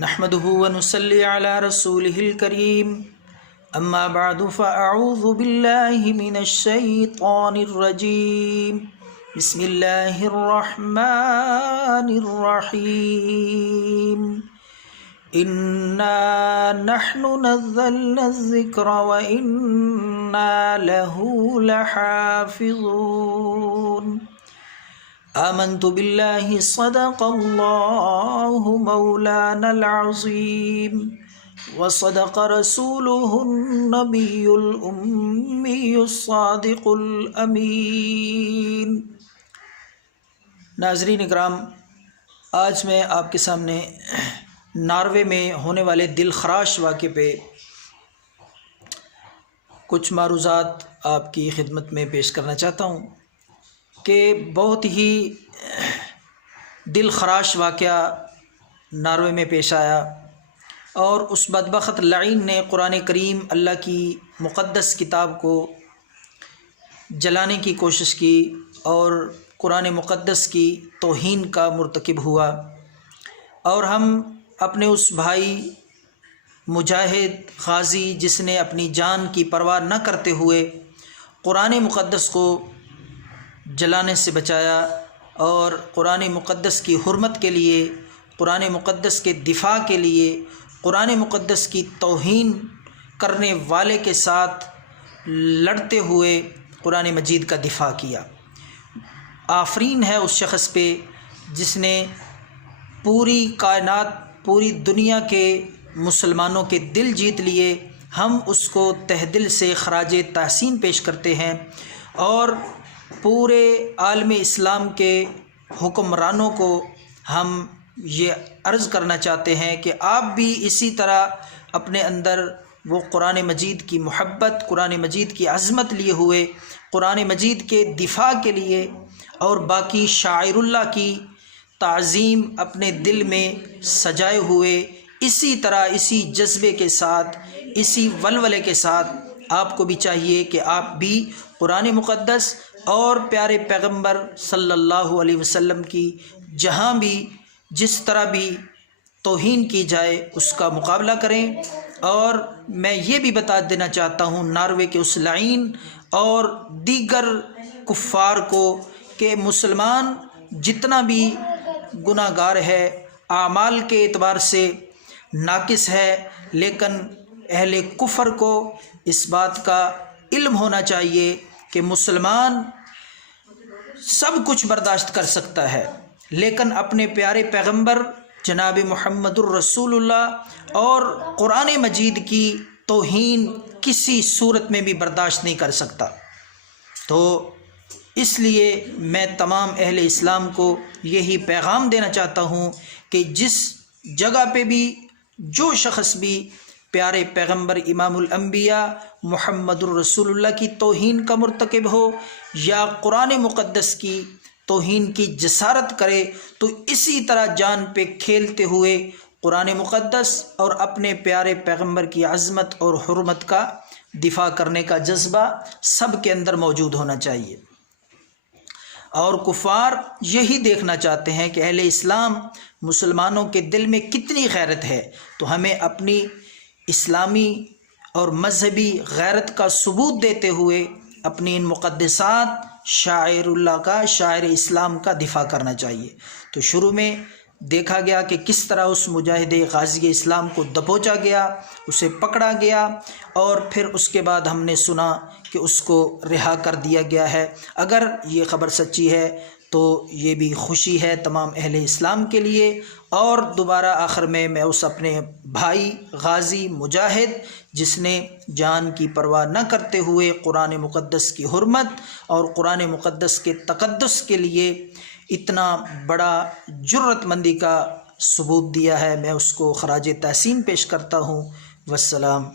نحمده ونصلي على رسوله الكريم اما بعد فاعوذ بالله من الشيطان الرجيم بسم الله الرحمن الرحيم انا نحن نزلنا الذكر وانا له لحافظون آمنت بالله صدق الله مولانا العظيم وصدق رسوله النبي الأمي الصادق الأمين۔ ناظرین اکرام، آج میں آپ کے سامنے ناروے میں ہونے والے دل خراش واقعے پہ کچھ معروضات آپ کی خدمت میں پیش کرنا چاہتا ہوں کہ بہت ہی دل خراش واقعہ ناروے میں پیش آیا، اور اس بدبخت لعین نے قرآن کریم اللہ کی مقدس کتاب کو جلانے کی کوشش کی اور قرآن مقدس کی توہین کا مرتکب ہوا، اور ہم اپنے اس بھائی مجاہد غازی جس نے اپنی جان کی پرواہ نہ کرتے ہوئے قرآن مقدس کو جلانے سے بچایا اور قرآن مقدس کی حرمت کے لیے، قرآن مقدس کے دفاع کے لیے، قرآن مقدس کی توہین کرنے والے کے ساتھ لڑتے ہوئے قرآن مجید کا دفاع کیا۔ آفرین ہے اس شخص پہ جس نے پوری کائنات، پوری دنیا کے مسلمانوں کے دل جیت لیے۔ ہم اس کو تہ دل سے خراج تحسین پیش کرتے ہیں اور پورے عالم اسلام کے حکمرانوں کو ہم یہ عرض کرنا چاہتے ہیں کہ آپ بھی اسی طرح اپنے اندر وہ قرآن مجید کی محبت، قرآن مجید کی عظمت لیے ہوئے، قرآن مجید کے دفاع کے لیے اور باقی شاعر اللہ کی تعظیم اپنے دل میں سجائے ہوئے، اسی طرح اسی جذبے کے ساتھ، اسی ولولے کے ساتھ آپ کو بھی چاہیے کہ آپ بھی قرآن مقدس اور پیارے پیغمبر صلی اللہ علیہ وسلم کی جہاں بھی جس طرح بھی توہین کی جائے اس کا مقابلہ کریں۔ اور میں یہ بھی بتا دینا چاہتا ہوں ناروے کے اس لعین اور دیگر کفار کو کہ مسلمان جتنا بھی گناہ گار ہے، اعمال کے اعتبار سے ناقص ہے، لیکن اہل کفر کو اس بات کا علم ہونا چاہیے کہ مسلمان سب کچھ برداشت کر سکتا ہے، لیکن اپنے پیارے پیغمبر جناب محمد الرسول اللہ اور قرآن مجید کی توہین کسی صورت میں بھی برداشت نہیں کر سکتا۔ تو اس لیے میں تمام اہل اسلام کو یہی پیغام دینا چاہتا ہوں کہ جس جگہ پہ بھی جو شخص بھی پیارے پیغمبر امام الانبیاء محمد الرسول اللہ کی توہین کا مرتکب ہو یا قرآن مقدس کی توہین کی جسارت کرے، تو اسی طرح جان پہ کھیلتے ہوئے قرآن مقدس اور اپنے پیارے پیغمبر کی عظمت اور حرمت کا دفاع کرنے کا جذبہ سب کے اندر موجود ہونا چاہیے۔ اور کفار یہی دیکھنا چاہتے ہیں کہ اہل اسلام مسلمانوں کے دل میں کتنی غیرت ہے، تو ہمیں اپنی اسلامی اور مذہبی غیرت کا ثبوت دیتے ہوئے اپنی ان مقدسات شاعر اللہ کا، شاعر اسلام کا دفاع کرنا چاہیے۔ تو شروع میں دیکھا گیا کہ کس طرح اس مجاہد غازی اسلام کو دبوچا گیا، اسے پکڑا گیا، اور پھر اس کے بعد ہم نے سنا کہ اس کو رہا کر دیا گیا ہے۔ اگر یہ خبر سچی ہے تو یہ بھی خوشی ہے تمام اہل اسلام کے لیے۔ اور دوبارہ آخر میں اس اپنے بھائی غازی مجاہد جس نے جان کی پرواہ نہ کرتے ہوئے قرآن مقدس کی حرمت اور قرآن مقدس کے تقدس کے لیے اتنا بڑا جرأت مندی کا ثبوت دیا ہے، میں اس کو خراج تحسین پیش کرتا ہوں۔ والسلام۔